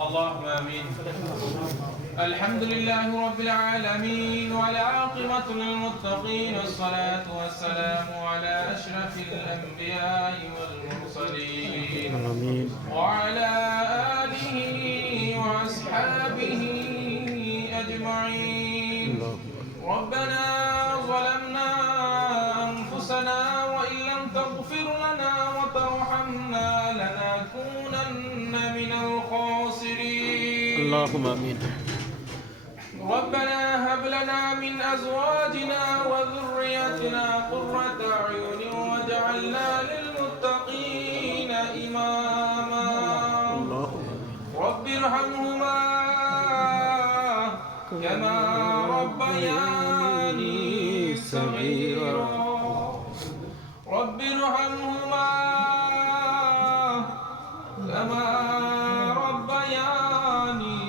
اللهم آمين. الحمد لله رب العالمين والعاقبة للمتقين والصلاة والسلام على أشرف الأنبياء والمرسلين آمين. وعلى آله وأصحابه أجمعين. ربنا ظلمنا أنفسنا وإن لم تغفر لنا وترحمنا لنكونن من الخاسرين. اللهم آمين. ربنا هب لنا من أزواجنا وذرياتنا قرة أعين واجعلنا للمتقين إماما. رب ارحمهما كما ربياني صغيرا. رب ارحمهما كما ربياني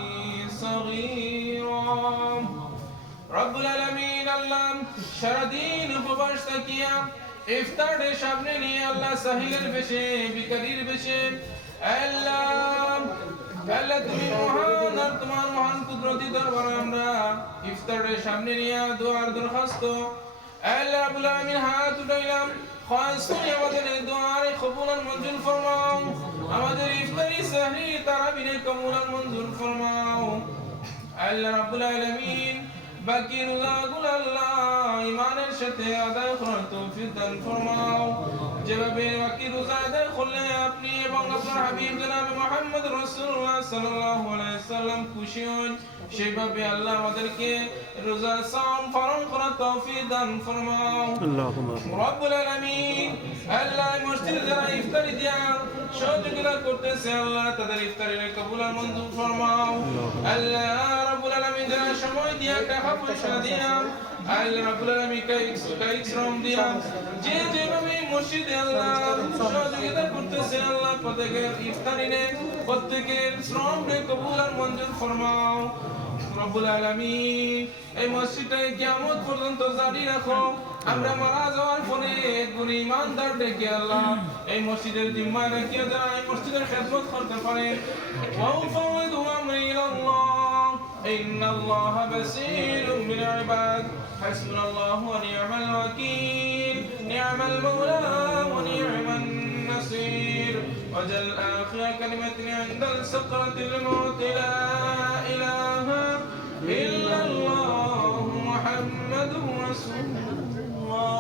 صغيرا. رب العالمين আল্লাহ সারাদিন উপবাস থাকিয়া ইফতারের সামনে নিয়ে আল্লাহ সাহিলের বেশে ভিখারির বেশে আল্লাহ তুমি মহান আর তোমার মহান কুদরতি দরবারে আমরা ইফতারের সামনে নিয়ে দোয়ার দরখাস্ত আল্লাহ রাব্বুল আলামিন হাত উঠাইলাম। খাস করে আমাদের এই দোয়ার কবুল আর মঞ্জুর ফরমাও। আমাদের ইফতারি সাহরি তারাবির কবুল আর মঞ্জুর ফরমাও। আল্লাহ রাব্বুল আলামিন বাকি রোজাগুলো আল্লাহ ঈমানের সাথে আদায় করার তৌফিক দান ফরমাও। যেভাবে বাকি রোজা আদায় করলে আপনি এবং আপনার হাবিব জনাব মুহাম্মদ রাসূলুল্লাহ সাল্লাল্লাহু আলাইহি ওয়াসাল্লাম খুশি হন, সেভাবে আল্লাহ আমাদেরকে রোজা সাওম পালন করার তৌফিক দান ফরমাও। আল্লাহুম্মা রব্বুল আলামিন আল্লাহ মসজিদে যারা ইফতারি দিয়া সহযোগিতা করতেছে আল্লাহ তাদের ইফতারের কবুল আর মঞ্জুর ফরমাও। আল্লাহ রাব্বুল আলামিন যারা সময় দিয়া টাকা পয়সা দিয়া আল্লাহ রাব্বুল আলামিন কায়িক শ্রম দিয়া যে যেভাবে মসজিদে আল্লাহ সহযোগিতা করতেছে আল্লাহ প্রত্যেকের ইফতারিনে প্রত্যেকের শ্রমকে কবুল আর মঞ্জুর ফরমাও। রব্বুল আলামিন এই মসজিদটাকে কিয়ামত পর্যন্ত জারি রাখো। আমরা মারা যাওয়ার পরে গুণী ইমানদার ডেকে আল্লাহ এই মসজিদের জিম্মা রাখিয়া যারা এই মসজিদের খেদমত করতে পারে ওয়াউফাউযু আমরি ইলাল্লাহ ইন্নাল্লাহা বাসীরুম বিল ইবাদ হাসবুনাল্লাহু ওয়া নি'মাল ওয়াকিল নি'মাল মাওলা ওয়া নি'মান নাসীর ওয়াজাল আখিরা কালিমাতিন ইনদাল সাকরাতিল মাউত লা ইলাহা ইল্লাল্লাহু মুহাম্মাদুর রাসূলুল্লাহ।